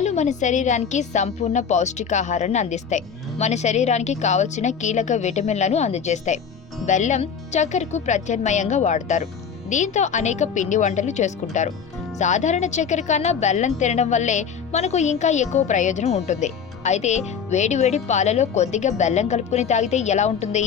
పాలు మన శరీరానికి సంపూర్ణ పౌష్టికాహారాన్ని అందిస్తాయి. మన శరీరానికి కావలసిన కీలక విటమిన్లను అందజేస్తాయి. బెల్లం చక్కెరకు ప్రత్యామ్నాయంగా వాడతారు. దీంతో అనేక పిండి వంటలు చేసుకుంటారు. సాధారణ చక్కెర కన్నా బెల్లం తినడం వల్లే మనకు ఇంకా ఎక్కువ ప్రయోజనం ఉంటుంది. అయితే వేడి వేడి పాలలో కొద్దిగా బెల్లం కలుపుకుని తాగితే ఎలా ఉంటుంది?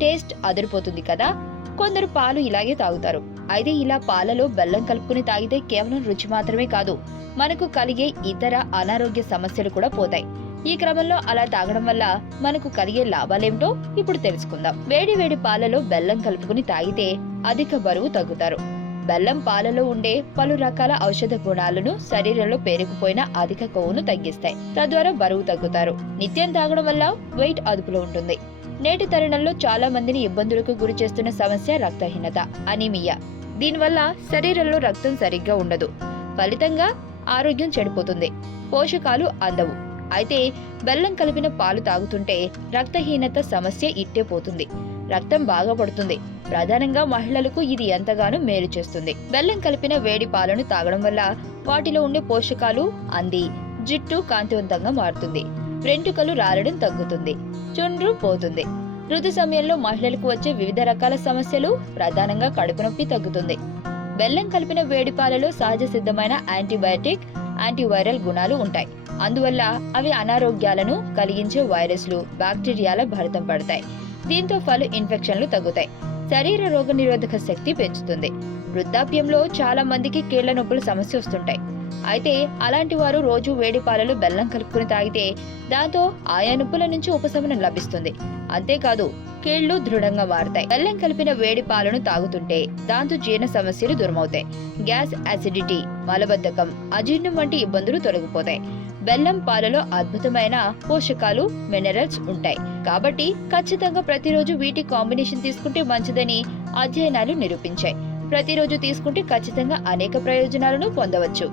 టేస్ట్ అదిరిపోతుంది కదా! కొందరు పాలు ఇలాగే తాగుతారు. అయితే ఇలా పాలలో బెల్లం కలుపుకుని తాగితే కేవలం రుచి మాత్రమే కాదు మనకు కలిగే ఇతర అనారోగ్య సమస్యలు కూడా పోతాయి. ఈ క్రమంలో అలా తాగడం వల్ల మనకు కలిగే లాభాలేమిటో ఇప్పుడు తెలుసుకుందాం. వేడి వేడి పాలలో బెల్లం కలుపుకుని తాగితే అధిక బరువు తగ్గుతారు. బెల్లం పాలలో ఉండే పలు రకాల ఔషధ గుణాలను శరీరంలో పేరుకుపోయిన అధిక కొవ్వును తగ్గిస్తాయి. తద్వారా బరువు తగ్గుతారు. నిత్యం తాగడం వల్ల వెయిట్ అదుపులో ఉంటుంది. నేటి తరుణంలో చాలా మందిని ఇబ్బందులకు గురి చేస్తున్న సమస్య రక్తహీనత అనీమియా. దీనివల్ల శరీరంలో రక్తం సరిగ్గా ఉండదు. ఫలితంగా ఆరోగ్యం చెడిపోతుంది. పోషకాలు అందవు. అయితే బెల్లం కలిపిన పాలు తాగుతుంటే రక్తహీనత సమస్య ఇట్టే పోతుంది. రక్తం బాగా పడుతుంది. ప్రధానంగా మహిళలకు ఇది ఎంతగానో మేలు చేస్తుంది. బెల్లం కలిపిన వేడి పాలను తాగడం వల్ల వాటిలో ఉండే పోషకాలు అంది. జిట్టు కాంతివంతంగా మారుతుంది. వెంట్రుకలు రాలడం తగ్గుతుంది. చుండ్రు పోతుంది. ఋతు సమయంలో మహిళలకు వచ్చే వివిధ రకాల సమస్యలు ప్రధానంగా కడుపు నొప్పి తగ్గుతుంది. బెల్లం కలిపిన వేడి పాలలో సహజ సిద్ధమైన యాంటీబయాటిక్ యాంటీవైరల్ గుణాలు ఉంటాయి. అందువల్ల అవి అనారోగ్యాలను కలిగించే వైరస్లు బ్యాక్టీరియాల భరితం పడతాయి. దీంతో పలు ఇన్ఫెక్షన్లు తగ్గుతాయి. శరీర రోగ నిరోధక శక్తి పెంచుతుంది. వృద్ధాప్యంలో చాలా మందికి కీళ్ళ నొప్పుల సమస్య వస్తుంటాయి. అయితే అలాంటి వారు రోజు వేడి పాలలో బెల్లం కలుపుకుని తాగితే దాంతో ఆయా నొప్పుల నుంచి ఉపశమనం లభిస్తుంది. అంతేకాదు కీళ్ళు దృఢంగా మారుతాయి. బెల్లం కలిపిన వేడి పాలను తాగుతుంటే దాంతో జీర్ణ సమస్యలు దూరమవుతాయి. గ్యాస్ అసిడిటీ మలబద్ధకం అజీర్ణం వంటి ఇబ్బందులు తొలగిపోతాయి. బెల్లం పాలలో అద్భుతమైన పోషకాలు మినరల్స్ ఉంటాయి. కాబట్టి ఖచ్చితంగా ప్రతిరోజు వీటి కాంబినేషన్ తీసుకుంటే మంచిదని అధ్యయనాలు నిరూపించాయి. ప్రతిరోజు తీసుకుంటే ఖచ్చితంగా అనేక ప్రయోజనాలను పొందవచ్చు.